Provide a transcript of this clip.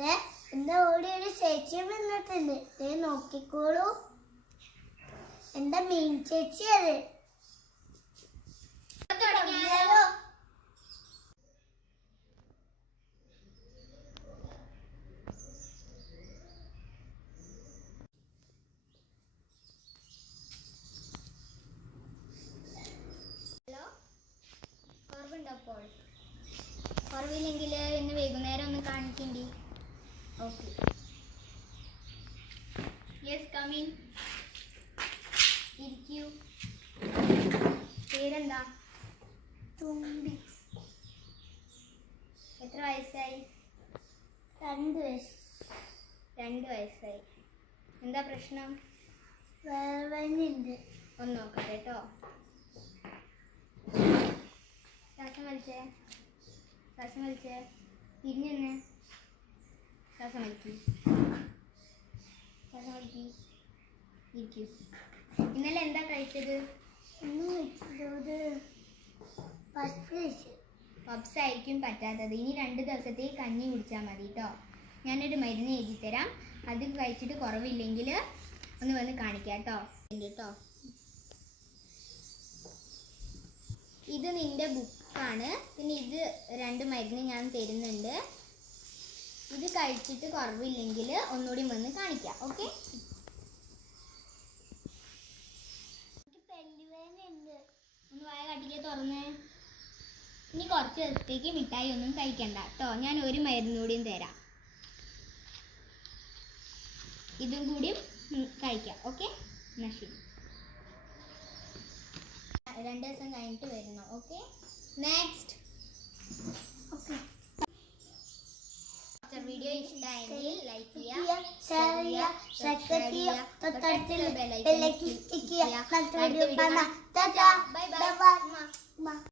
എന്താ ഓടി ഒരു ചേച്ചി വന്നിട്ടുണ്ട്. നോക്കിക്കോളൂ, എന്താ മീൻ ചേച്ചി അത്. തുടങ്ങിയാലോ? ഹലോ, കുറവുണ്ടപ്പോൾ? കുറവില്ലെങ്കിൽ ഇന്ന് വൈകുന്നേരം ഒന്ന് കാണിക്കണ്ടി. Okay, yes, come in. ഇരിക്കൂ. പേരെന്താ? തുമ്പി. എത്ര വയസ്സായി? 2 വയസ്സ്. 2 വയസ്സായി. എന്താ പ്രശ്നം? വേദനയുണ്ട്. ഒന്ന് നോക്കട്ടെ കേട്ടോ. ശ്വാസം വലിച്ചേ, ശ്വാസം വലിച്ചേ. തിരിഞ്ഞു തന്നെ. ശ്വാസം വലിക്കി, ശ്വാസം വലിക്കി. ഇരിക്കൂ. ഇന്നലെ എന്താ കഴിച്ചത്? ഇന്ന് വെച്ചത് പപ്സ് ആയിരിക്കും പറ്റാത്തത്. ഇനി 2 ദിവസത്തേക്ക് കഞ്ഞി കുടിച്ചാൽ മതി കേട്ടോ. ഞാനൊരു മരുന്ന് എഴുതി തരാം. അത് കഴിച്ചിട്ട് കുറവില്ലെങ്കിൽ ഒന്ന് വന്ന് കാണിക്കാം കേട്ടോ. ഇത് നിന്റെ ബുക്കാണ്. പിന്നെ ഇത് 2 മരുന്ന് ഞാൻ തരുന്നുണ്ട്. ഇത് കഴിച്ചിട്ട് കുറവില്ലെങ്കിൽ ഒന്നുകൂടി വന്ന് കാണിക്കാം. ഓക്കെ? ഒന്ന് വായ കാട്ടിക്ക് തുറന്ന്. ഇനി കുറച്ച് ദിവസത്തേക്ക് മിഠായി ഒന്നും കഴിക്കണ്ട കേട്ടോ. ഞാൻ ഒരു മരുന്നുകൂടിയും തരാം. ഇതും കൂടി കഴിക്കാം. ഓക്കെ? എന്നാ ശരി. 2 ദിവസം കഴിഞ്ഞിട്ട് വരുന്നു. ഓക്കെ? നെക്സ്റ്റ്. വീഡിയോ ഇഷ്ടമായെങ്കിൽ ലൈക്ക് ചെയ്യുക, ഷെയർ ചെയ്യുക, സബ്സ്ക്രൈബ് ചെയ്യുക, തൊട്ടടുത്തുള്ള ബെൽ ഐക്കൺ ക്ലിക്ക് ചെയ്യുക. അടുത്ത വീഡിയോ കാണാം. Tata, bye bye bye. By.